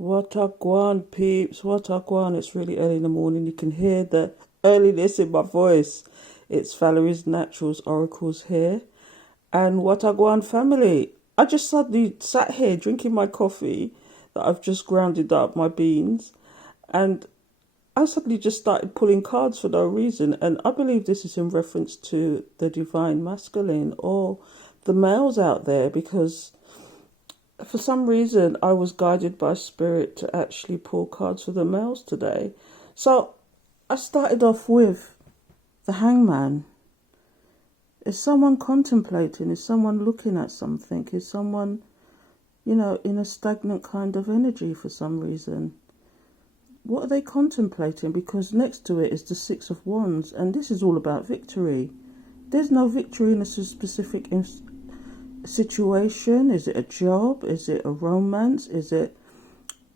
What a gwan, peeps. What a gwan. It's really early in the morning. You can hear the earliness in my voice. It's Valerie's Naturals Oracles here. And what a gwan, family. I just suddenly sat here drinking my coffee that I've just grounded up, my beans. And I suddenly just started pulling cards for no reason. And I believe this is in reference to the divine masculine or the males out there, because for some reason I was guided by spirit to actually pull cards for the males today. So I started off with the hangman. Is someone contemplating? Is someone looking at something? Is someone, in a stagnant kind of energy for some reason? What are they contemplating? Because next to it is the Six of Wands, and this is all about victory. There's no victory in a specific situation. Is it a job? Is it a romance? Is it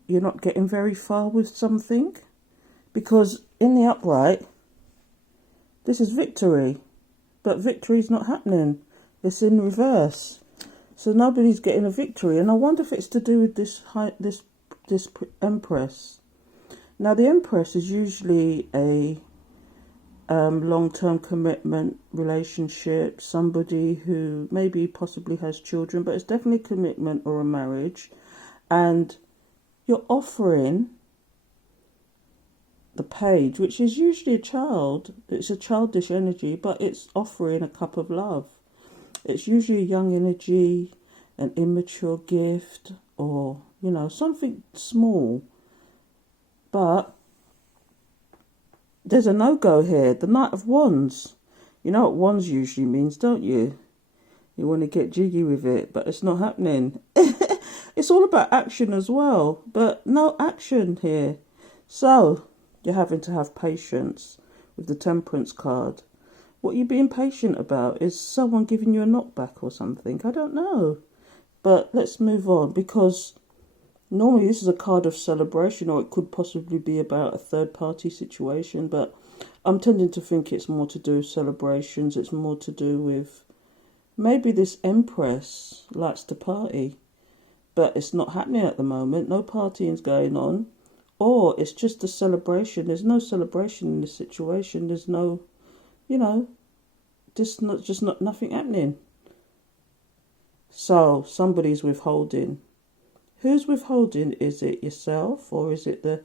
you're not getting very far with something? Because in the upright, this is victory, but victory is not happening. It's in reverse, so nobody's getting a victory. And I wonder if it's to do with this Empress. Now, the Empress is usually a long-term commitment relationship, somebody who maybe possibly has children, but it's definitely a commitment or a marriage. And you're offering the Page, which is usually a child. It's a childish energy, but it's offering a cup of love. It's usually a young energy, an immature gift, or something small. But there's a no-go here. The Knight of Wands. You know what wands usually means, don't you? You want to get jiggy with it, but it's not happening. It's all about action as well, but no action here. So you're having to have patience with the Temperance card. What you're being patient about is someone giving you a knockback or something. I don't know. But let's move on, because normally this is a card of celebration, or it could possibly be about a third-party situation, but I'm tending to think it's more to do with celebrations. It's more to do with maybe this Empress likes to party, but it's not happening at the moment. No partying's going on. Or it's just a celebration. There's no celebration in this situation. There's no, nothing happening. So somebody's withholding. Who's withholding? Is it yourself, or is it the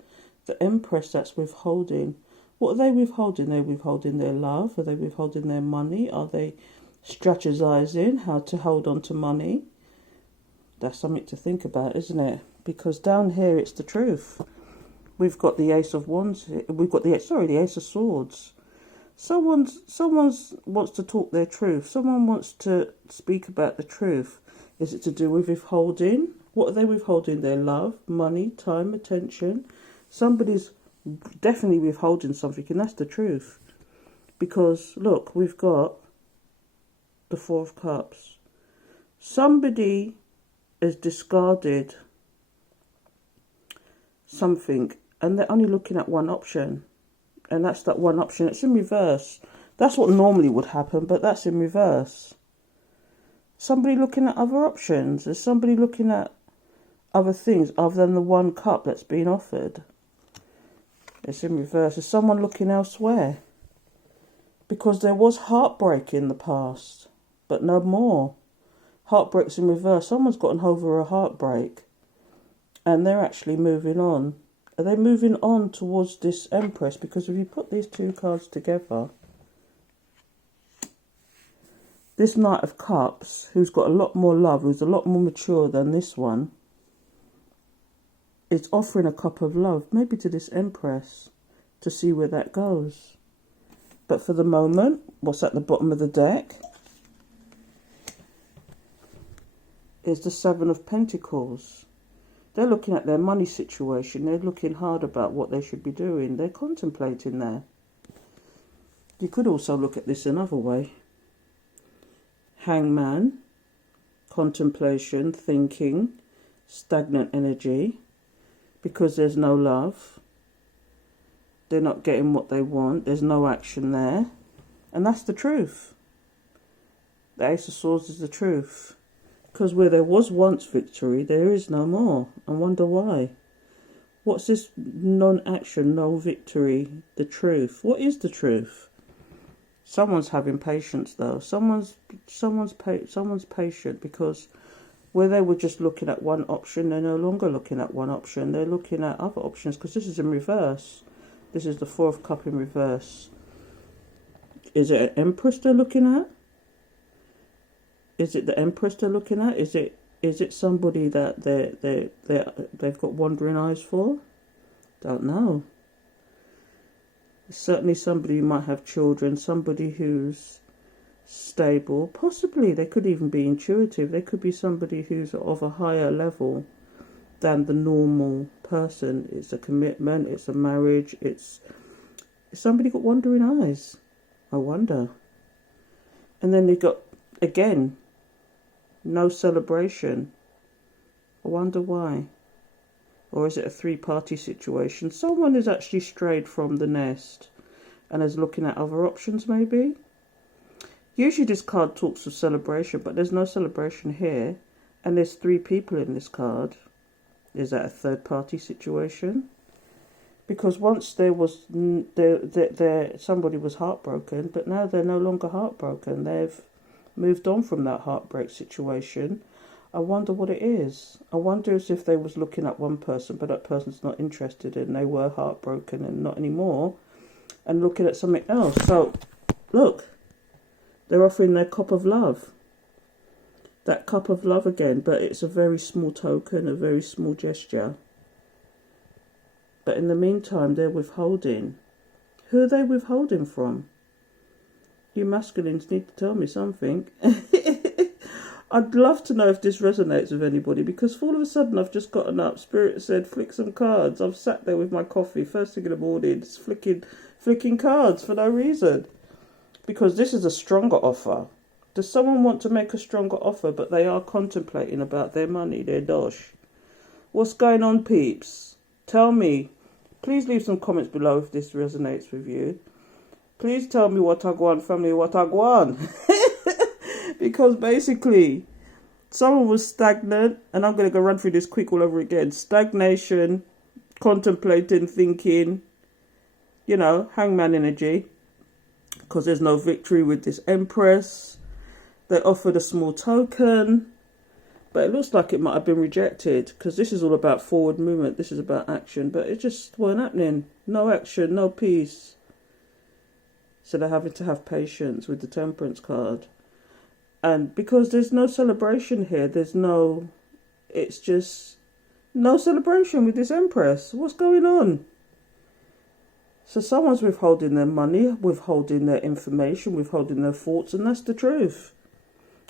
Empress that's withholding? What are they withholding? They're withholding their love. Are they withholding their money? Are they strategizing how to hold on to money? That's something to think about, isn't it? Because down here it's the truth. We've got the Ace of Wands. We've got the Ace of Swords. Someone wants to talk their truth. Someone wants to speak about the truth. Is it to do with withholding? What are they withholding? Their love, money, time, attention. Somebody's definitely withholding something, and that's the truth. Because, look, we've got the Four of Cups. Somebody has discarded something, and they're only looking at one option. And that's that one option. It's in reverse. That's what normally would happen, but that's in reverse. Somebody looking at other options. Is somebody looking at other things other than the one cup that's been offered? It's in reverse. Is someone looking elsewhere? Because there was heartbreak in the past, but no more. Heartbreak's in reverse. Someone's gotten over a heartbreak, and they're actually moving on. Are they moving on towards this Empress? Because if you put these two cards together, this Knight of Cups, who's got a lot more love, who's a lot more mature than this one, is offering a cup of love, maybe to this Empress, to see where that goes. But for the moment, what's at the bottom of the deck is the Seven of Pentacles. They're looking at their money situation. They're looking hard about what they should be doing. They're contemplating there. You could also look at this another way. Hangman, contemplation, thinking, stagnant energy, because there's no love. They're not getting what they want. There's no action there. And that's the truth. The Ace of Swords is the truth. Because where there was once victory, there is no more. I wonder why. What's this non-action, no victory? The truth. What is the truth? Someone's having patience though. Someone's patient, because where they were just looking at one option, they're no longer looking at one option. They're looking at other options, because this is in reverse. This is the Four of Cups in reverse. Is it an Empress they're looking at? Is it the Empress they're looking at? Is it somebody that they've got wandering eyes for? Don't know. Certainly somebody who might have children, somebody who's stable. Possibly they could even be intuitive. They could be somebody who's of a higher level than the normal person. It's a commitment, it's a marriage, it's somebody got wandering eyes. I wonder. And then they got, again, no celebration. I wonder why. Or is it a three-party situation? Someone has actually strayed from the nest and is looking at other options, maybe. Usually this card talks of celebration, but there's no celebration here. And there's three people in this card. Is that a third-party situation? Because once there was somebody was heartbroken, but now they're no longer heartbroken. They've moved on from that heartbreak situation. I wonder what it is. I wonder if they was looking at one person, but that person's not interested and they were heartbroken and not anymore, and looking at something else. So, look, they're offering their cup of love. That cup of love again, but it's a very small token, a very small gesture. But in the meantime, they're withholding. Who are they withholding from? You masculines need to tell me something. I'd love to know if this resonates with anybody, because all of a sudden I've just gotten up. Spirit said, flick some cards. I've sat there with my coffee, first thing in the morning, just flicking cards for no reason. Because this is a stronger offer. Does someone want to make a stronger offer, but they are contemplating about their money, their dosh? What's going on, peeps? Tell me. Please leave some comments below if this resonates with you. Please tell me what I gwan, family, what I gwan. Because basically, someone was stagnant, and I'm going to go run through this quick all over again. Stagnation, contemplating, thinking, hangman energy. Because there's no victory with this Empress. They offered a small token, but it looks like it might have been rejected, because this is all about forward movement. This is about action, but it just wasn't happening. No action, no peace. So they're having to have patience with the Temperance card. And because there's no celebration here, it's just no celebration with this Empress. What's going on? So someone's withholding their money, withholding their information, withholding their thoughts, and that's the truth.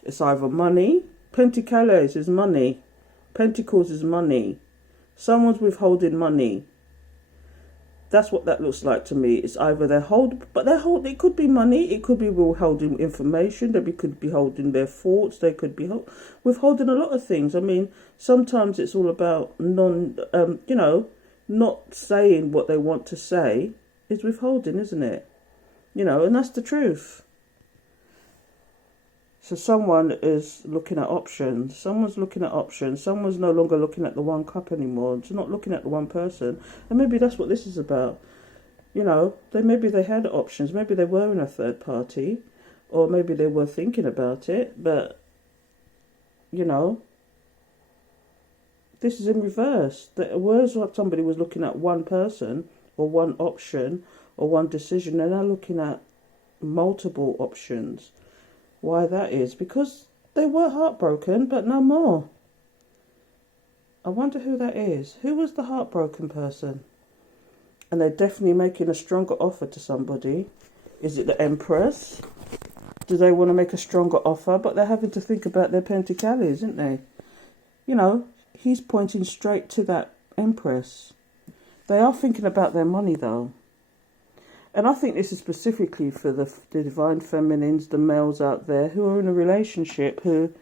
It's either money. Pentacles is money. Pentacles is money. Someone's withholding money. That's what that looks like to me. It's either it could be money, it could be withholding information, they could be holding their thoughts, they could be withholding a lot of things. I mean, sometimes it's all about not saying what they want to say is withholding, isn't it? And that's the truth. So someone is looking at options. Someone's looking at options. Someone's no longer looking at the one cup anymore. It's not looking at the one person. And maybe that's what this is about. Maybe they had options. Maybe they were in a third party. Or maybe they were thinking about it. But, this is in reverse. Whereas somebody was looking at one person or one option or one decision, they're now looking at multiple options. Why that is? Because they were heartbroken, but no more. I wonder who that is. Who was the heartbroken person? And they're definitely making a stronger offer to somebody. Is it the Empress? Do they want to make a stronger offer? But they're having to think about their pentacles, isn't they? He's pointing straight to that Empress. They are thinking about their money, though. And I think this is specifically for the divine feminines, the males out there who are in a relationship who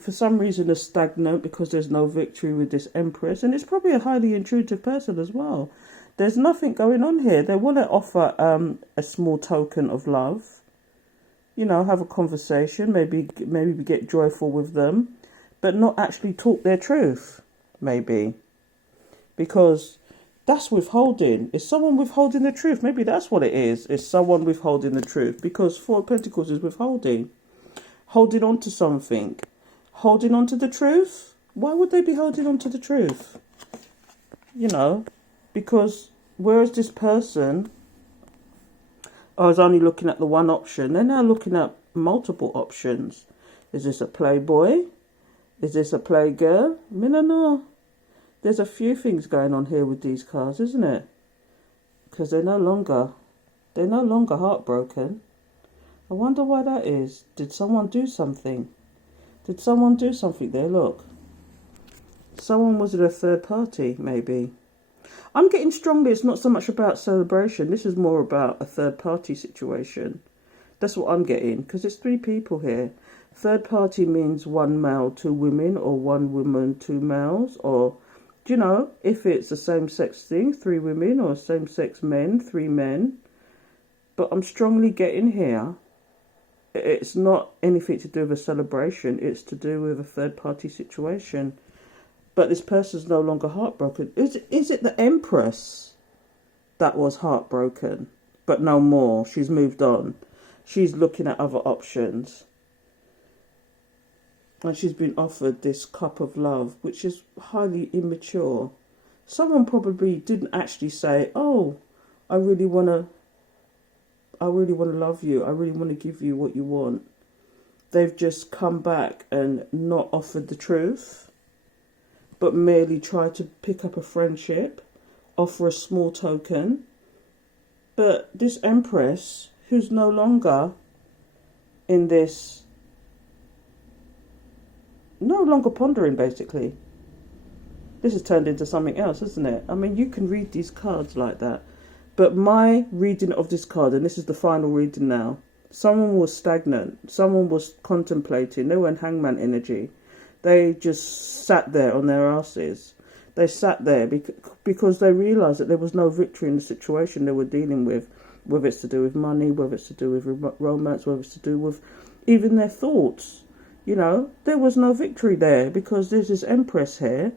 for some reason are stagnant because there's no victory with this Empress. And it's probably a highly intuitive person as well. There's nothing going on here. They want to offer a small token of love. Have a conversation, maybe get joyful with them, but not actually talk their truth, maybe. because that's withholding. Is someone withholding the truth? Maybe that's what it is. Is someone withholding the truth? Because Four of Pentacles is withholding. Holding on to something. Holding on to the truth? Why would they be holding on to the truth? You know, because whereas this person, I was only looking at the one option, they're now looking at multiple options. Is this a playboy? Is this a playgirl? I don't know. There's a few things going on here with these cards, isn't it? Because they're no longer heartbroken. I wonder why that is. Did someone do something? Did someone do something there? Look. Someone was at a third party, maybe. I'm getting strongly, it's not so much about celebration. This is more about a third party situation. That's what I'm getting, because it's 3 people here. Third party means 1 male, 2 women, or 1 woman, 2 males, or, you know, if it's a same-sex thing, 3 women, or same-sex men, 3 men. But I'm strongly getting here, it's not anything to do with a celebration, it's to do with a third party situation. But this person's no longer heartbroken. Is it the Empress that was heartbroken, but no more? She's moved on. She's looking at other options. And she's been offered this cup of love, which is highly immature. Someone probably didn't actually say, oh, I really want to love you. I really want to give you what you want. They've just come back and not offered the truth, but merely tried to pick up a friendship, offer a small token. But this Empress, who's no longer in this, no longer pondering, basically. This has turned into something else, isn't it? I mean, you can read these cards like that. But my reading of this card, and this is the final reading now, someone was stagnant. Someone was contemplating. They were in hangman energy. They just sat there on their asses. They sat there because they realised that there was no victory in the situation they were dealing with, whether it's to do with money, whether it's to do with romance, whether it's to do with even their thoughts. You know, there was no victory there because there's this Empress here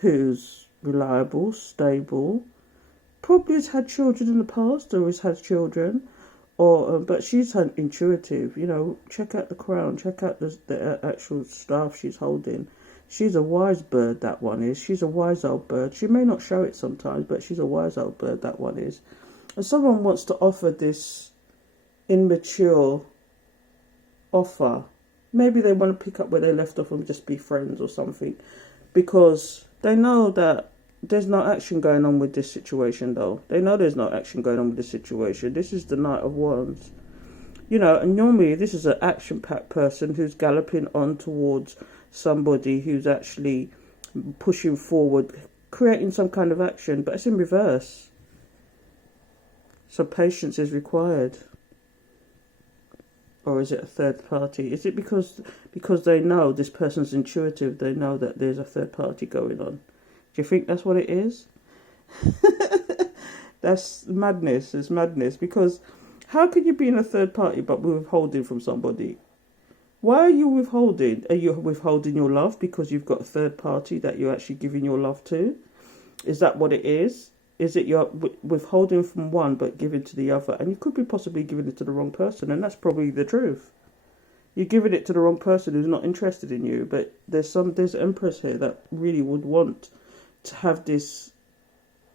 who's reliable, stable, probably has had children in the past or has had children, or but she's intuitive. You know, check out the crown, check out the actual staff she's holding. She's a wise bird, that one is. She's a wise old bird. She may not show it sometimes, but she's a wise old bird, that one is. And someone wants to offer this immature offer. Maybe they want to pick up where they left off and just be friends or something, because they know that there's no action going on with this situation, though. They know there's no action going on with this situation. This is the Knight of Wands. You know, and normally this is an action-packed person who's galloping on towards somebody who's actually pushing forward, creating some kind of action, but it's in reverse. So patience is required. Or is it a third party? Is it because they know this person's intuitive, they know that there's a third party going on? Do you think that's what it is? That's madness. It's madness. Because how can you be in a third party but withholding from somebody? Why are you withholding? Are you withholding your love because you've got a third party that you're actually giving your love to? Is that what it is? Is it you're withholding from one but giving to the other? And you could be possibly giving it to the wrong person, and that's probably the truth. You're giving it to the wrong person who's not interested in you, but there's Empress here that really would want to have this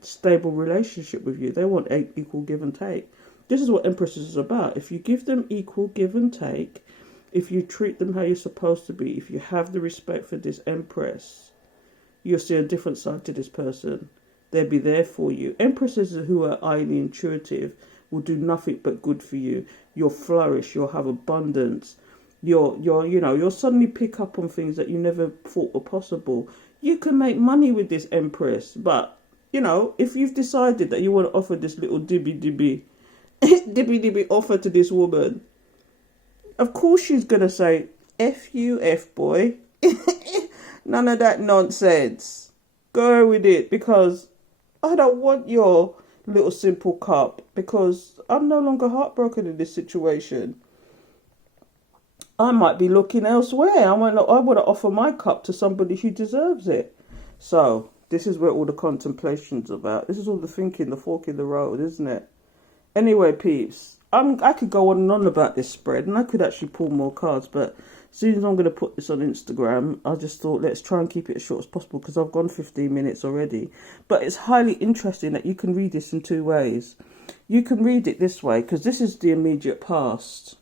stable relationship with you. They want equal give and take. This is what Empress is about. If you give them equal give and take, if you treat them how you're supposed to be, if you have the respect for this Empress, you'll see a different side to this person. They'll be there for you. Empresses who are highly intuitive will do nothing but good for you. You'll flourish. You'll have abundance. You'll suddenly pick up on things that you never thought were possible. You can make money with this Empress, but if you've decided that you want to offer this little dibby offer to this woman, of course she's gonna say, "F you, F boy." None of that nonsense. Go with it, because I don't want your little simple cup, because I'm no longer heartbroken in this situation. I might be looking elsewhere. I want to offer my cup to somebody who deserves it. So This is where all the contemplation's about. This is all the thinking, the fork in the road, isn't it? Anyway, peeps, I could go on and on about this spread, and I could actually pull more cards, but as soon as I'm going to put this on Instagram, I just thought let's try and keep it as short as possible because I've gone 15 minutes already. But it's highly interesting that you can read this in two ways. You can read it this way because this is the immediate past.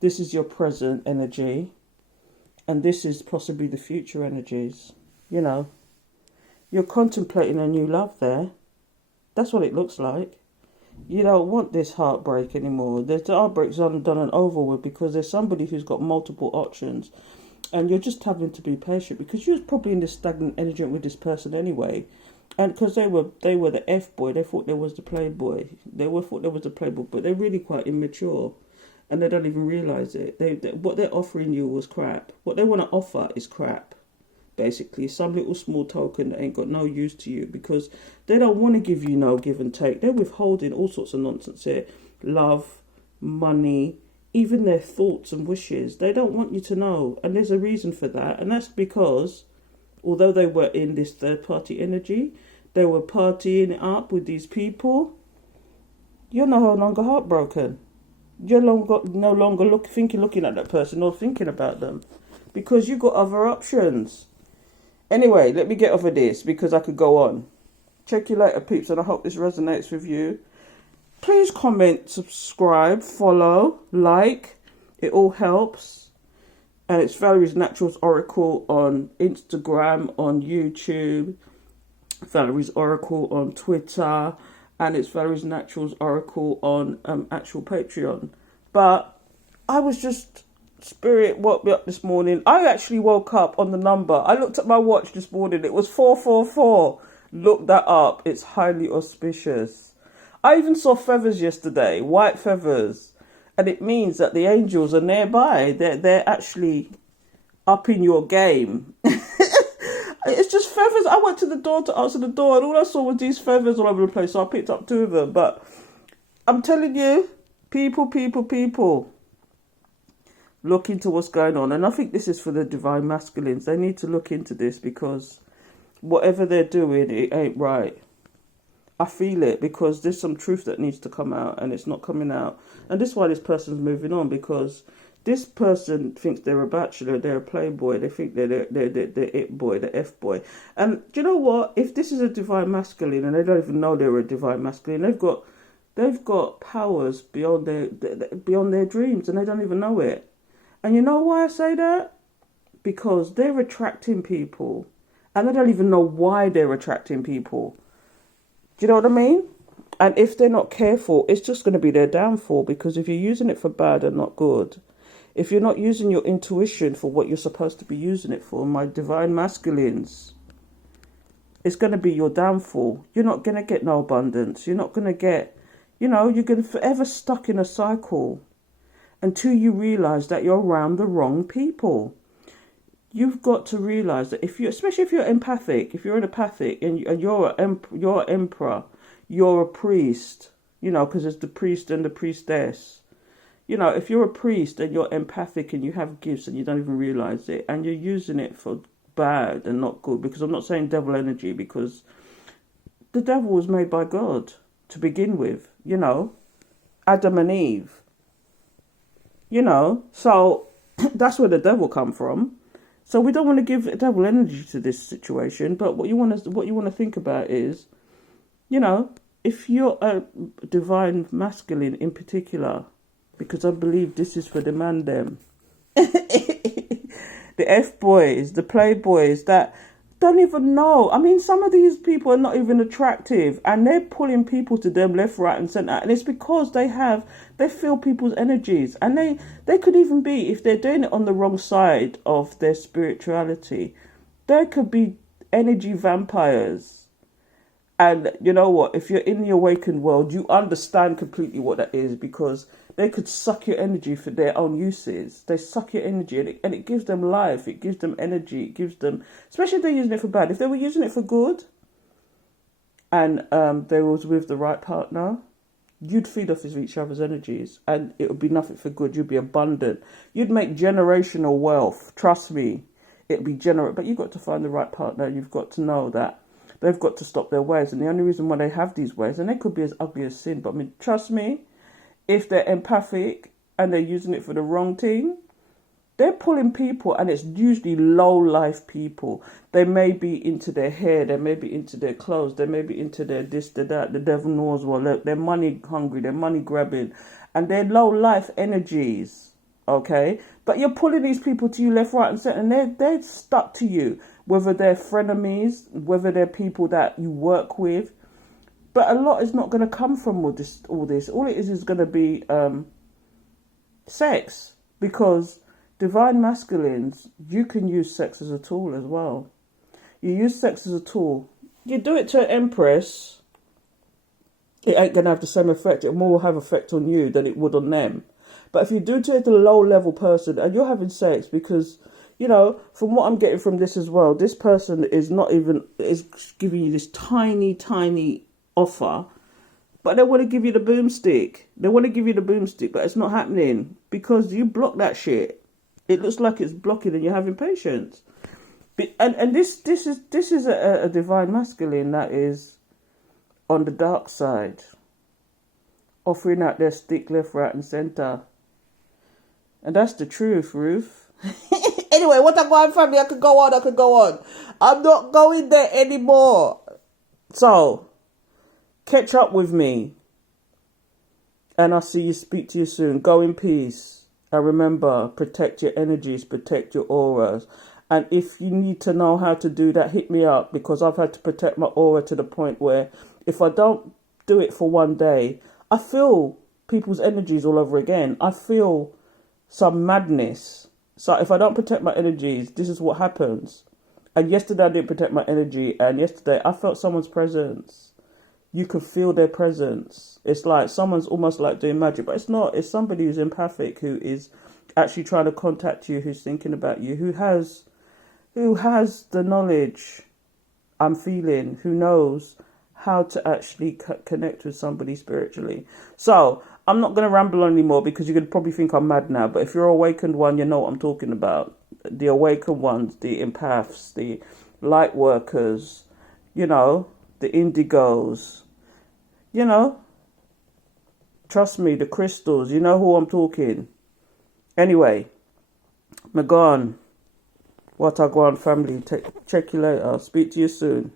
This is your present energy. And this is possibly the future energies. You know, you're contemplating a new love there. That's what it looks like. You don't want this heartbreak anymore. The heartbreak's done and over with because there's somebody who's got multiple options, and you're just having to be patient because you're probably in this stagnant energy with this person anyway, and because they were the F boy, they thought there was the playboy. Thought there was the playboy, but they're really quite immature, and they don't even realize it. What they're offering you was crap. What they want to offer is crap. Basically, some little small token that ain't got no use to you because they don't want to give you no give and take. They're withholding all sorts of nonsense here. Love, money, even their thoughts and wishes. They don't want you to know. And there's a reason for that. And that's because, although they were in this third party energy, they were partying it up with these people. You're no longer heartbroken. You're no longer looking at that person or thinking about them because you've got other options. Anyway, let me get over this because I could go on. Check you later, peeps, and I hope this resonates with you. Please comment, subscribe, follow, like. It all helps. And it's Valerie's Naturals Oracle on Instagram, on YouTube, Valerie's Oracle on Twitter, and it's Valerie's Naturals Oracle on actual Patreon. But I was just... Spirit woke me up this morning. I actually woke up on the number. I looked at my watch this morning. It was 444. Look that up. It's highly auspicious. I even saw feathers yesterday, white feathers. And it means that the angels are nearby. They're actually up in your game. It's just feathers. I went to the door to answer the door and all I saw was these feathers all over the place. So I picked up two of them. But I'm telling you, people. Look into what's going on. And I think this is for the divine masculines. They need to look into this because whatever they're doing, it ain't right. I feel it because there's some truth that needs to come out and it's not coming out. And this is why this person's moving on because this person thinks they're a bachelor, they're a playboy, they think they're it boy, the F boy. And do you know what? If this is a divine masculine and they don't even know they're a divine masculine, they've got powers beyond their dreams and they don't even know it. And you know why I say that? Because they're attracting people. And they don't even know why they're attracting people. Do you know what I mean? And if they're not careful, it's just going to be their downfall. Because if you're using it for bad and not good, if you're not using your intuition for what you're supposed to be using it for, my divine masculines, it's going to be your downfall. You're not going to get no abundance. You're not going to get, you're going to be forever stuck in a cycle. Until you realise that you're around the wrong people. You've got to realise that especially if you're empathic, if you're an empathic and you're an emperor, you're a priest, because there's the priest and the priestess. If you're a priest and you're empathic and you have gifts and you don't even realise it and you're using it for bad and not good, because I'm not saying devil energy because the devil was made by God to begin with, Adam and Eve. So that's where the devil come from. So we don't want to give devil energy to this situation. But what you want to think about is, if you're a divine masculine in particular, because I believe this is for the man them, the F boys, the playboys that don't even know. I mean, some of these people are not even attractive and they're pulling people to them left, right and centre. And it's because they feel people's energies. And they could even be, if they're doing it on the wrong side of their spirituality, they could be energy vampires. And you know what? If you're in the awakened world, you understand completely what that is because they could suck your energy for their own uses. They suck your energy and it gives them life. It gives them energy. It gives them, especially if they're using it for bad. If they were using it for good and they was with the right partner, you'd feed off of each other's energies and it would be nothing for good. You'd be abundant. You'd make generational wealth. Trust me, it'd be but you've got to find the right partner. You've got to know that They've got to stop their ways. And the only reason why they have these ways, and they could be as ugly as sin, but I mean, trust me, if they're empathic and they're using it for the wrong thing, they're pulling people, and it's usually low life people. They may be into their hair, they may be into their clothes, they may be into their this, their that, the devil knows what. They're money hungry, they're money grabbing, and they're low life energies. Okay, but you're pulling these people to you left, right, and centre, and they're stuck to you. Whether they're frenemies, whether they're people that you work with, but a lot is not going to come from all this. All it is going to be sex, because divine masculines, you can use sex as a tool as well. You use sex as a tool. You do it to an empress, it ain't going to have the same effect. It more have effect on you than it would on them. But if you do it to a low level person and you're having sex, because, you know, from what I'm getting from this as well, this person is giving you this tiny, tiny offer, but they want to give you the boomstick. They want to give you the boomstick, but it's not happening because you block that shit. It looks like it's blocking and you're having patience. And this is a divine masculine that is on the dark side, offering out their stick left, right, and centre. And that's the truth, Ruth. Anyway, what I go on, family, I could go on. I'm not going there anymore. So, catch up with me. And I'll speak to you soon. Go in peace. And remember, protect your energies, protect your auras. And if you need to know how to do that, hit me up, because I've had to protect my aura to the point where if I don't do it for one day, I feel people's energies all over again. I feel some madness. So if I don't protect my energies, this is what happens. And yesterday I didn't protect my energy, and yesterday I felt someone's presence. You can feel their presence. It's like someone's almost like doing magic, but it's not. It's somebody who's empathic, who is actually trying to contact you, who's thinking about you, who has the knowledge I'm feeling, who knows how to actually connect with somebody spiritually. So I'm not going to ramble on anymore, because you could probably think I'm mad now. But if you're an awakened one, you know what I'm talking about. The awakened ones, the empaths, the light workers, you know, the indigos, you know, trust me, the crystals, you know who I'm talking. Anyway, Magan, what I go on, family. Check you later. Speak to you soon.